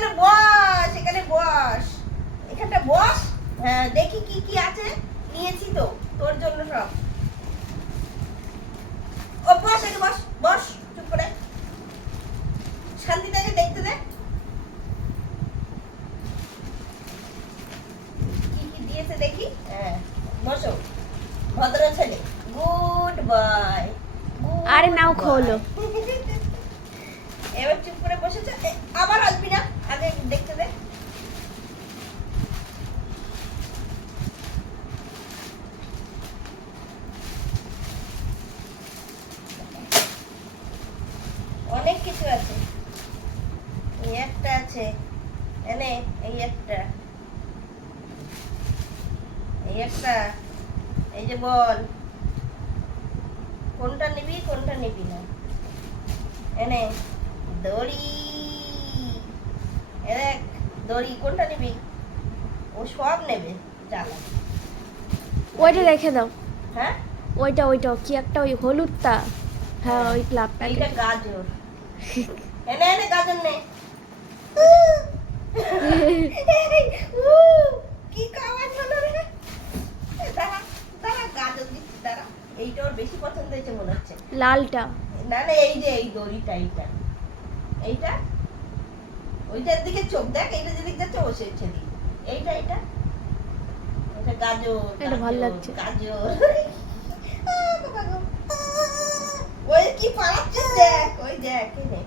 এখানে বস, এখানে বস, এখানটা বস। হ্যাঁ, দেখি কি কি আছে, নিয়েছি তো তোর জন্য সব। ও বস, এখানে বস, বস চুপ করে, শান্তিটাকে দেখতে দে। কি কি দিয়েছে দেখি। হ্যাঁ, বসো, ভদ্র ছেলে, গুড বয়। আরে নাও খোলো। এবার চুপ করে বসেছে, আবার আসবি না, আগে দেখতে দে। অনেক কিছু আছে, এই একটা আছে, এনে এই একটা, এই একটা, এই যে বল, কোনটা নিবি কোনটা নিবি না, এনে দড়ি, এ দেখ দড়ি, কোনটা নিবি? ও সব নেবে, চালা। ওইটা রেখে দাও। হ্যাঁ, ওইটা ওইটা কি একটা ওই হলুদটা। হ্যাঁ ওই ক্লাবটা। এইটা গাজর, এনে এনে গাজর নে। কি খাওয়ার হলো রে? দাঁড়া দাঁড়া, গাজর দিচ্ছি, দাঁড়া। এইটা ওর বেশি পছন্দ হয়েছে মনে হচ্ছে। লালটা। না না, এই যে এই দড়িটা, এইটা, এইটা, ওইটার দিকে চোখ দেখ, এইটা যেদিক যাচ্ছে ও সেদিক। এইটা এইটা, এটা গাজর, এটা ভালো লাগছে। গাজর। ওই কি পালাচ্ছিস দেখ, ওই দেখ, এই নে।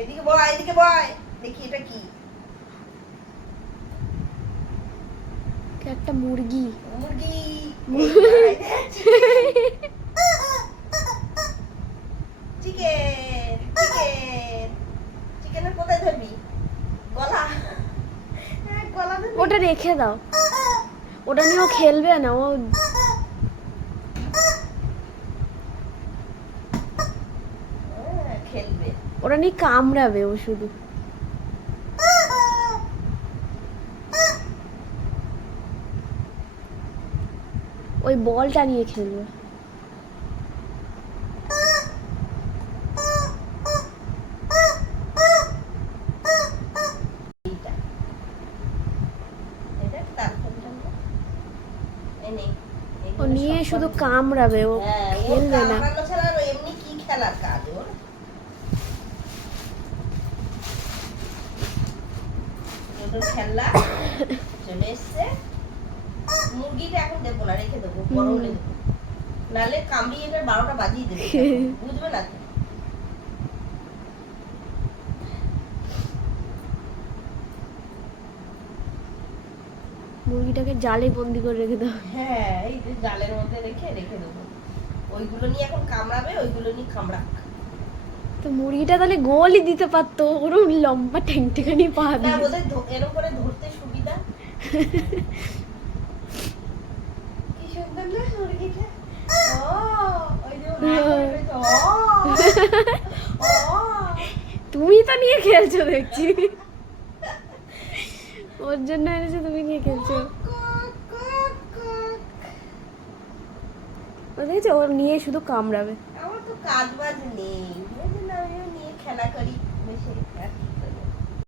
এদিকে বয়, এদিকে বয়, দেখি এটা কি। একটা মুরগি। মুরগি। চিকেন, চিকেন, চিকেনের কোথায় ধরবি? গলা, গলা ধরবি? ওটা রেখে দাও। ওটা নিয়ে ও খেলবে না, ও খেলবে। ওটা নিয়ে কামড়াবে ও শুধু। ওই বলটা নিয়ে খেলবে। এইটা, এটা তার ফোনটা এই নে। ও নিয়ে শুধু কামড়াবে, ও খেলবে না। কামড়ানো ছাড়া আর এমনি কি খেলার কাজ ওর? ওদের খেলা চলে এসছে। মুরগিটা এখন দেবো না, রেখে দেবো, বড় হলে দেবো, নাহলে কামড়িয়ে এবার 12টা বাজিয়ে দেবে, বুঝবে না তো? মুরগিটাকে জালে বন্দি করে রেখে দাও। হ্যাঁ, এই যে জালের মধ্যে রেখে রেখে দেবো, ওইগুলো নিয়ে এখন কামড়াবে, ওইগুলো নিয়ে কামড়াক। তো মুরগিটা তাহলে গোলই দিতে পারতো, ওরও লম্বা ঠ্যাংটাখানি পা না, দিয়ে। ওদের এরকম করে ধরতে সুবিধা। কি সুন্দর না মুরগিটা। ও, ওই যে হাই করে রয়েছে, ও, ও। তুমি তো নিয়ে খেলছো দেখছি। ওর জন্য এনেছে, তুমি নিয়ে খেলছো। Cock, cock, cock. ও দেখছো, ওর নিয়ে শুধু কামড়াবে। আমার তো কাজ বাজ নেই, এই জন্য আমিও নিয়ে খেলা করি বেশি।